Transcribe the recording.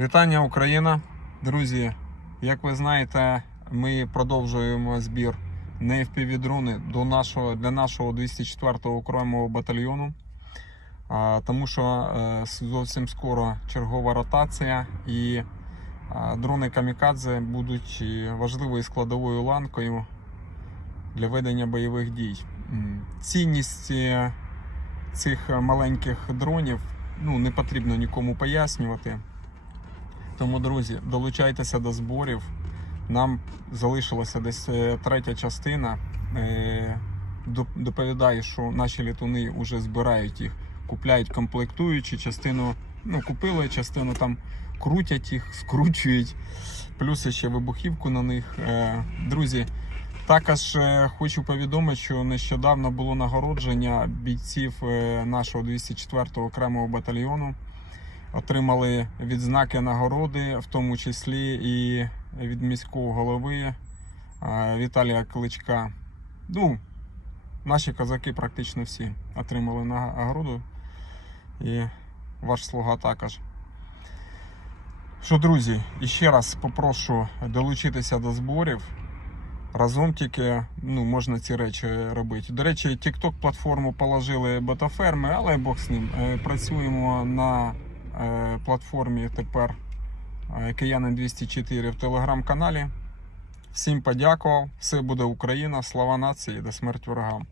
Вітання Україна! Друзі, як ви знаєте, ми продовжуємо збір на FPV-дрони до нашого, для нашого 204-го окремого батальйону. Тому що е, зовсім скоро чергова ротація і дрони Камікадзе будуть важливою складовою ланкою для ведення бойових дій. Цінність е, цих маленьких дронів ну, не потрібно нікому пояснювати. Тому, друзі, долучайтеся до зборів. Нам залишилася десь е, третя частина. Е, Доповідаю, що наші літуни вже збирають їх, купляють комплектуючі, частину ну, купили, частину там крутять їх, скручують, плюс ще вибухівку на них. Е, Друзі, також хочу повідомити, що нещодавно було нагородження бійців нашого 204-го окремого батальйону отримали відзнаки нагороди, в тому числі і від міського голови е, Віталія Кличка. Ну, наші козаки практично всі отримали нагороду. І ваш слуга також. Що, друзі, іще раз попрошу долучитися до зборів. Разом тільки ну, можна ці речі робити. До речі, TikTok платформу положили ботаферми, але Бог з ним. Е, Працюємо на платформі тепер е, Киянин 204 в телеграм-каналі. Всім подякував. Все буде Україна, слава нації, до смерть ворогам.